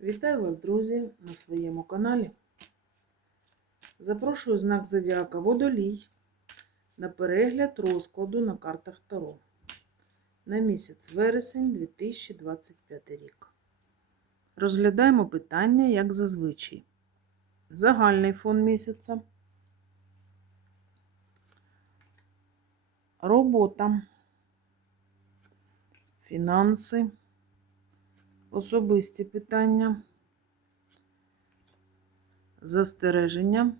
Вітаю вас, друзі, на своєму каналі. Запрошую знак Зодіака Водолій на перегляд розкладу на картах Таро на місяць вересень 2025 рік. Розглядаємо питання, як зазвичай. Загальний фон місяця. Робота. Фінанси особисті питання, застереження,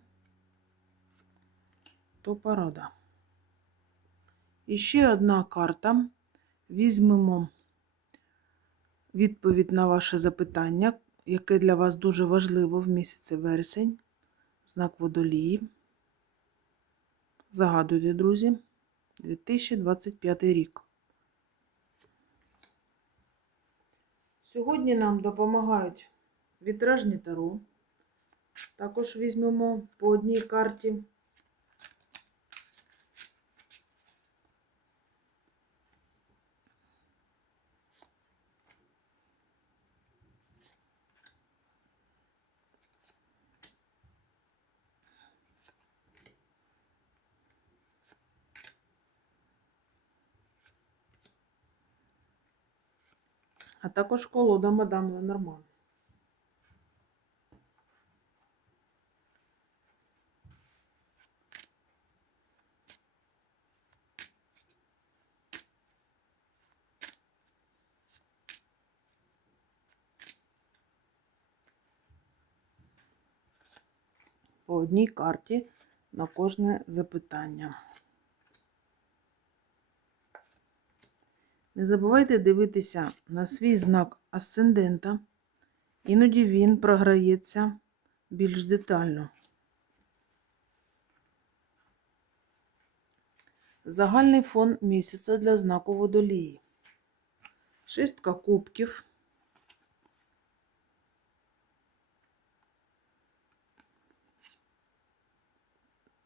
то порада. І ще одна карта. Візьмемо відповідь на ваше запитання, яке для вас дуже важливо в місяці вересень. Знак водолії. Загадуйте, друзі, 2025 рік. Сьогодні нам допомагають вітражні таро. Також візьмемо по одній карті. А також колода мадам Ленорман. По одній карті на кожне запитання. Не забувайте дивитися на свій знак асцендента, іноді він програється більш детально. Загальний фон місяця для знаку водолії. Шістка кубків.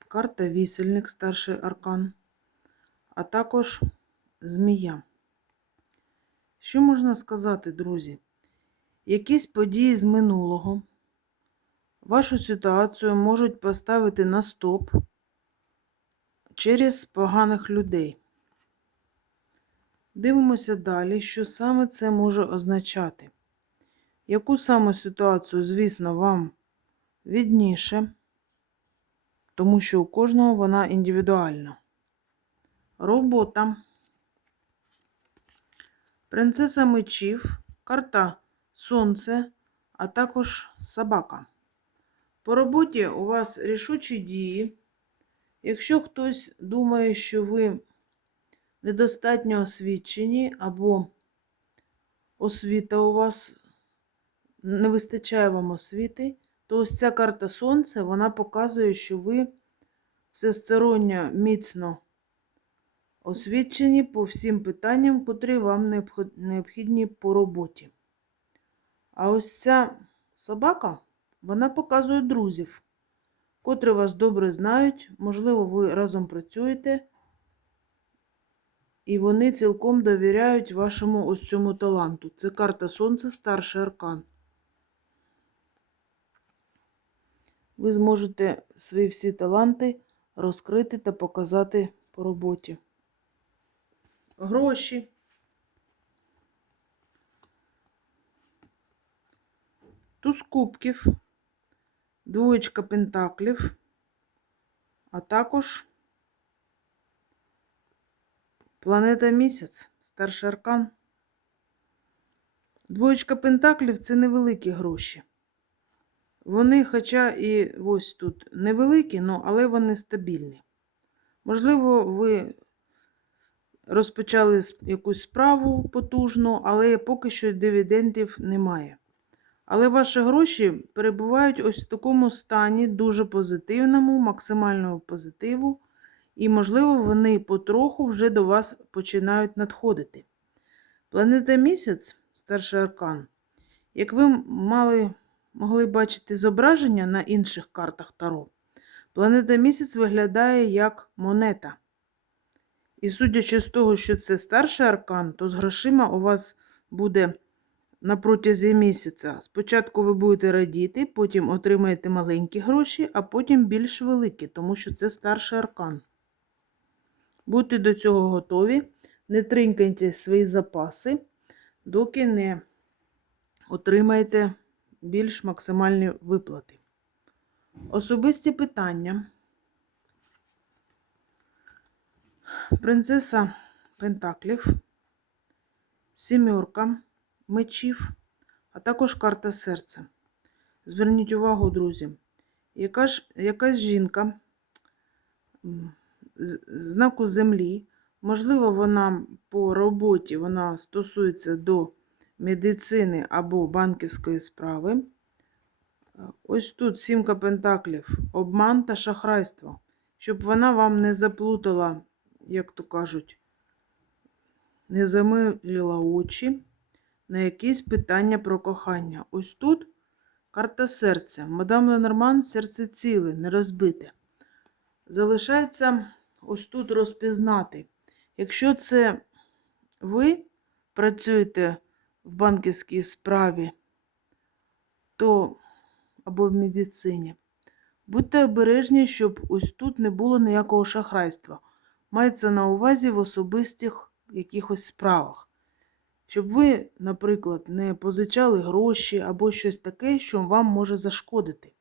Карта вісельник, старший аркан, а також змія. Що можна сказати, друзі? Якісь події з минулого вашу ситуацію можуть поставити на стоп через поганих людей. Дивимося далі, що саме це може означати. Яку саме ситуацію, звісно, вам відніше, тому що у кожного вона індивідуальна. Робота. Принцеса мечів, карта Сонце, а також собака. По роботі у вас рішучі дії. Якщо хтось думає, що ви недостатньо освічені, або освіта у вас не вистачає вам освіти, то ось ця карта Сонце, вона показує, що ви всесторонньо міцно освічені по всім питанням, котрі вам необхідні по роботі. А ось ця собака, вона показує друзів, котрі вас добре знають, можливо, ви разом працюєте, і вони цілком довіряють вашому ось цьому таланту. Це карта Сонце, старший аркан. Ви зможете свої всі таланти розкрити та показати по роботі гроші. Туз кубків, двоєчка пентаклів, а також планета місяць, старший аркан. Двоєчка пентаклів це невеликі гроші. Вони, хоча і ось тут невеликі, але вони стабільні. Можливо, ви розпочали якусь справу потужну, але поки що дивідендів немає. Але ваші гроші перебувають ось в такому стані, дуже позитивному, максимального позитиву, і, можливо, вони потроху вже до вас починають надходити. Планета місяць, старший аркан, як ви мали, могли бачити зображення на інших картах Таро, планета місяць виглядає як монета. І судячи з того, що це старший аркан, то з грошима у вас буде на протязі місяця. Спочатку ви будете радіти, потім отримаєте маленькі гроші, а потім більш великі, тому що це старший аркан. Будьте до цього готові, не тринкайте свої запаси, доки не отримаєте більш максимальні виплати. Особисті питання. Принцеса Пентаклів, сімерка мечів, а також карта серця. Зверніть увагу, друзі, яка ж, якась жінка знаку землі, можливо, вона по роботі вона стосується до медицини або банківської справи. Ось тут сімка пентаклів, обман та шахрайство, щоб вона вам не заплутала, як то кажуть, не замилила очі на якісь питання про кохання. Ось тут карта серця. Мадам Ленорман серце ціле, не розбите. Залишається ось тут розпізнати. Якщо це ви працюєте в банківській справі, то або в медицині, будьте обережні, щоб ось тут не було ніякого шахрайства. Мається на увазі в особистих якихось справах. Щоб ви, наприклад, не позичали гроші або щось таке, що вам може зашкодити.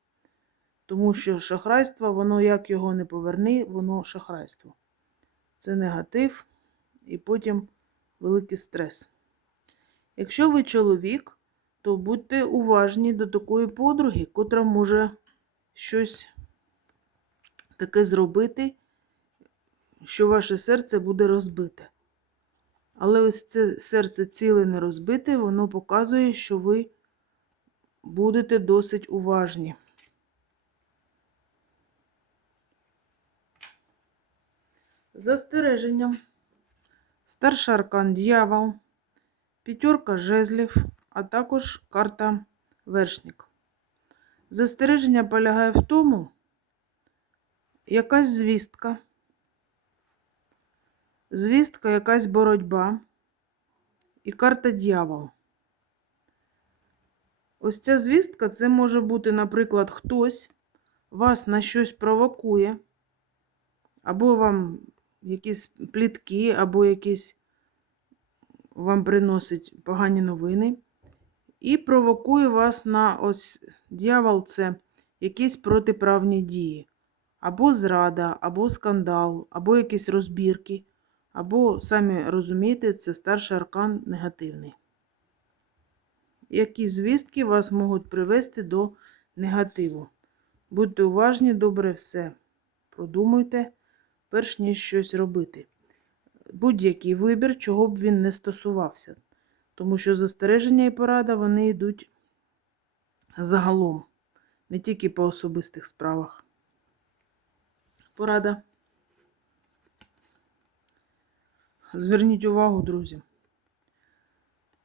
Тому що шахрайство, воно як його не поверни, воно шахрайство. Це негатив і потім великий стрес. Якщо ви чоловік, то будьте уважні до такої подруги, котра може щось таке зробити, що ваше серце буде розбите. Але ось це серце ціле не розбите, воно показує, що ви будете досить уважні. Застереження. Старший аркан дьявол, п'ятерка жезлів, а також карта вершник. Застереження полягає в тому, якась звістка, звістка, якась боротьба і карта дьявол. Ось ця звістка це може бути, наприклад, хтось вас на щось провокує, або вам якісь плітки, або якісь вам приносить погані новини, і провокує вас на ось дьявол це якісь протиправні дії. Або зрада, або скандал, або якісь розбірки, або, самі розумієте, це старший аркан негативний. Які звістки вас можуть привести до негативу. Будьте уважні, добре все продумуйте, перш ніж щось робити. Будь-який вибір, чого б він не стосувався. Тому що застереження і порада вони йдуть загалом, не тільки по особистих справах. Порада. Зверніть увагу, друзі.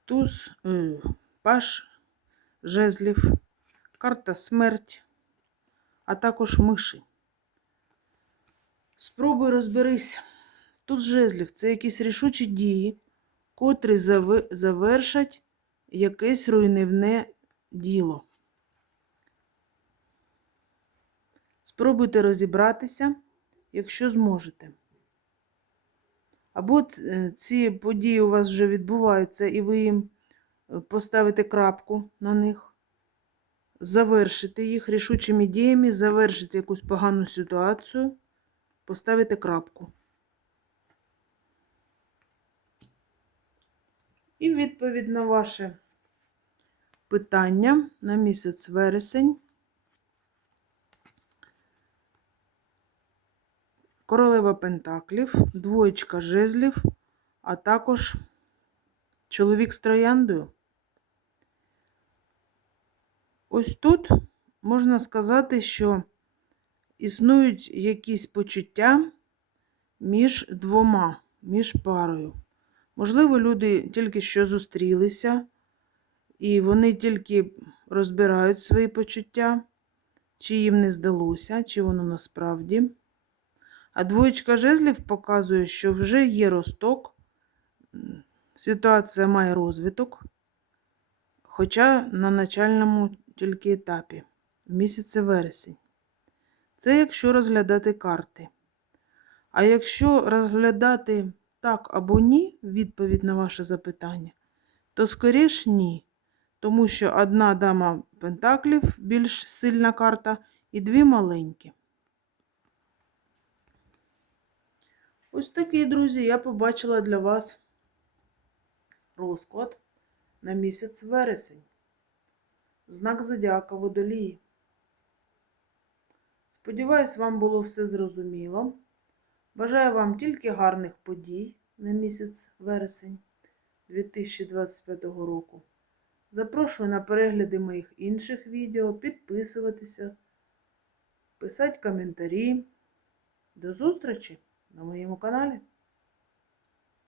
Туз, е, паш жезлів, карта смерть, а також миші. Спробуй розберись. Тут жезлів це якісь рішучі дії, котрі завершать якесь руйнівне діло. Спробуйте розібратися, якщо зможете. Або е, ці події у вас вже відбуваються, і ви їм е, поставите крапку на них, завершите їх рішучими діями, завершите якусь погану ситуацію, поставите крапку. І відповідь на ваше питання на місяць вересень. Королева Пентаклів, двоєчка жезлів, а також чоловік з трояндою. Ось тут можна сказати, що існують якісь почуття між двома, між парою. Можливо, люди тільки що зустрілися, і вони тільки розбирають свої почуття, чи їм не здалося, чи воно насправді. А двоєчка жезлів показує, що вже є росток, ситуація має розвиток, хоча на начальному тільки етапі, в місяці вересень. Це якщо розглядати карти. А якщо розглядати так або ні, відповідь на ваше запитання, то скоріш ні. Тому що одна дама пентаклів більш сильна карта, і дві маленькі. Ось такий, друзі, я побачила для вас розклад на місяць вересень. Знак зодіака водолії. Сподіваюсь, вам було все зрозуміло. Бажаю вам тільки гарних подій на місяць вересень 2025 року. Запрошую на перегляди моїх інших відео, підписуватися, писати коментарі. До зустрічі на моєму каналі.